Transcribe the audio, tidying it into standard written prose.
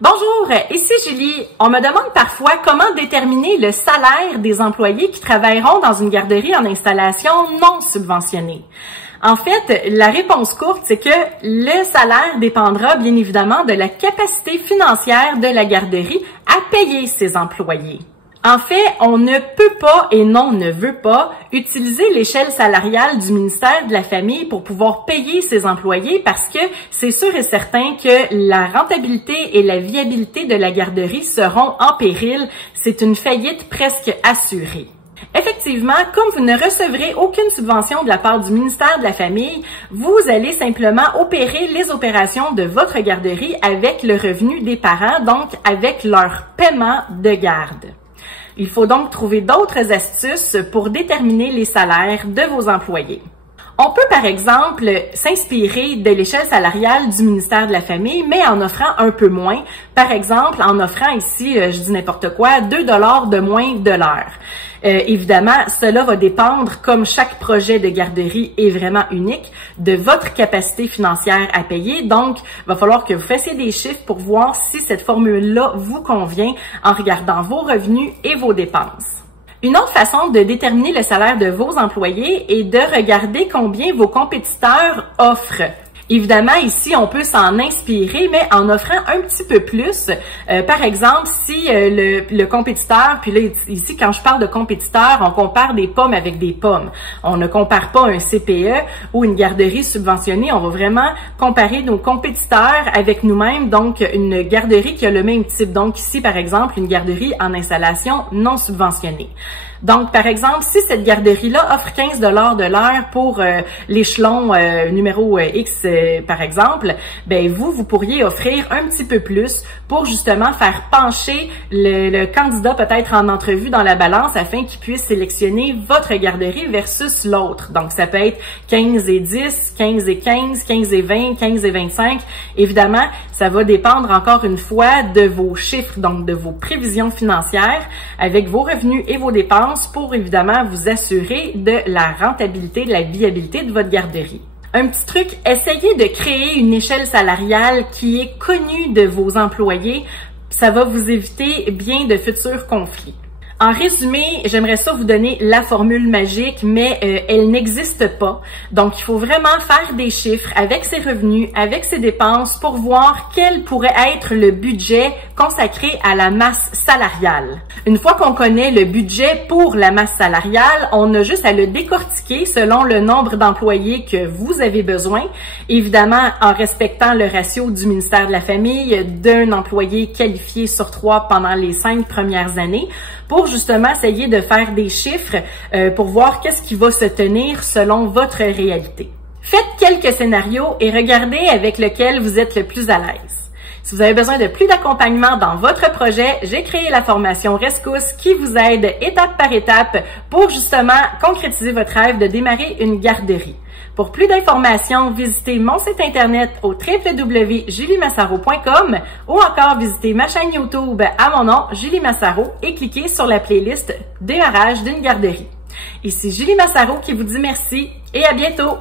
Bonjour, ici Julie. On me demande parfois comment déterminer le salaire des employés qui travailleront dans une garderie en installation non subventionnée. En fait, la réponse courte, c'est que le salaire dépendra bien évidemment de la capacité financière de la garderie à payer ses employés. En fait, on ne peut pas et non ne veut pas utiliser l'échelle salariale du ministère de la Famille pour pouvoir payer ses employés parce que c'est sûr et certain que la rentabilité et la viabilité de la garderie seront en péril. C'est une faillite presque assurée. Effectivement, comme vous ne recevrez aucune subvention de la part du ministère de la Famille, vous allez simplement opérer les opérations de votre garderie avec le revenu des parents, donc avec leur paiement de garde. Il faut donc trouver d'autres astuces pour déterminer les salaires de vos employés. On peut par exemple s'inspirer de l'échelle salariale du ministère de la Famille, mais en offrant un peu moins. Par exemple, en offrant ici, je dis n'importe quoi, 2 $ de moins de l'heure. Évidemment, cela va dépendre, comme chaque projet de garderie est vraiment unique, de votre capacité financière à payer. Donc, il va falloir que vous fassiez des chiffres pour voir si cette formule-là vous convient en regardant vos revenus et vos dépenses. Une autre façon de déterminer le salaire de vos employés est de regarder combien vos compétiteurs offrent. Évidemment, ici, on peut s'en inspirer, mais en offrant un petit peu plus. Par exemple, si le compétiteur, puis là, ici, quand je parle de compétiteur, on compare des pommes avec des pommes. On ne compare pas un CPE ou une garderie subventionnée. On va vraiment comparer nos compétiteurs avec nous-mêmes, donc une garderie qui a le même type. Donc ici, par exemple, une garderie en installation non subventionnée. Donc, par exemple, si cette garderie-là offre 15 $ de l'heure pour l'échelon numéro X, par exemple, ben vous pourriez offrir un petit peu plus pour justement faire pencher le candidat peut-être en entrevue dans la balance afin qu'il puisse sélectionner votre garderie versus l'autre. Donc, ça peut être 15 et 10, 15 et 15, 15 et 20, 15 et 25. Évidemment, ça va dépendre encore une fois de vos chiffres, donc de vos prévisions financières avec vos revenus et vos dépenses pour évidemment vous assurer de la rentabilité, de la viabilité de votre garderie. Un petit truc, essayez de créer une échelle salariale qui est connue de vos employés. Ça va vous éviter bien de futurs conflits. En résumé, j'aimerais ça vous donner la formule magique, mais elle n'existe pas. Donc, il faut vraiment faire des chiffres avec ses revenus, avec ses dépenses pour voir quel pourrait être le budget consacré à la masse salariale. Une fois qu'on connaît le budget pour la masse salariale, on a juste à le décortiquer selon le nombre d'employés que vous avez besoin, évidemment en respectant le ratio du ministère de la Famille d'un employé qualifié sur 3 pendant les 5 premières années, pour justement essayer de faire des chiffres pour voir qu'est-ce qui va se tenir selon votre réalité. Faites quelques scénarios et regardez avec lequel vous êtes le plus à l'aise. Si vous avez besoin de plus d'accompagnement dans votre projet, j'ai créé la formation Rescousse qui vous aide étape par étape pour justement concrétiser votre rêve de démarrer une garderie. Pour plus d'informations, visitez mon site internet au www.juliemassaro.com ou encore visitez ma chaîne YouTube à mon nom, Julie Massaro, et cliquez sur la playlist Démarrage d'une garderie. Ici Julie Massaro qui vous dit merci et à bientôt!